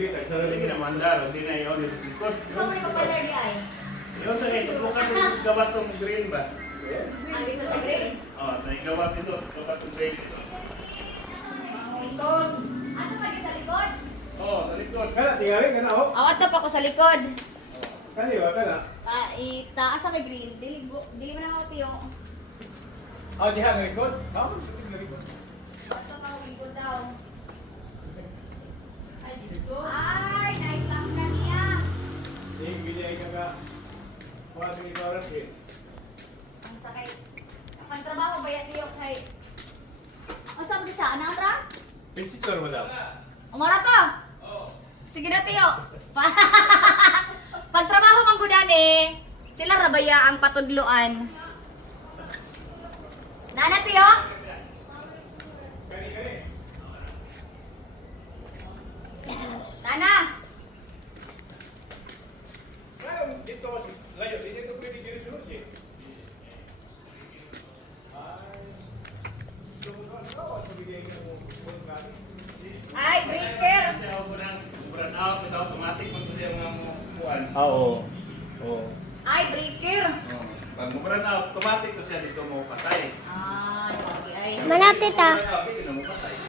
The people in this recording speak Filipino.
Hindi na mandar, hindi na yun yung sikod. Gusto mo rin mag-color di ay? Yun sa ito, bukas yung gawas ng green ba? Ah, dito sa green. Oo, gawas dito, gawas ng green. Ano pa din sa likod? Oo, talikod. Kana tingali kana oh. Awat na pa ako sa likod. Kani wa kana. Itaas sa may green. Dili mo na ako tiyo. Oh, diha ng likod. Tama, likod. Awat na ako likod daw. Ay, dito. Ay, naitlang na niya. Sige, gili ay kaga. Kuha ni oras eh. Ang sakay. Ang trabaho ba yan tiyo kay... Ang saan ka siya? Anang ra? Picture mo daw. Umara ka? Sige na tiyo. Pagtrabaho man gudani, sila rabaya ang patudluan. Nana tiyo? Nana? Kaya dito layo, dito pwede gili-gili eh. Ay, breaker. Kasi ako po nang burn out, with automatic mo kasi ang mga kuhan. Oo. Oo. Ay, breaker. Pag mo burn out, automatic to siya dito mo patay. Ay, okay ay. Malapit ah. Pag mo patay.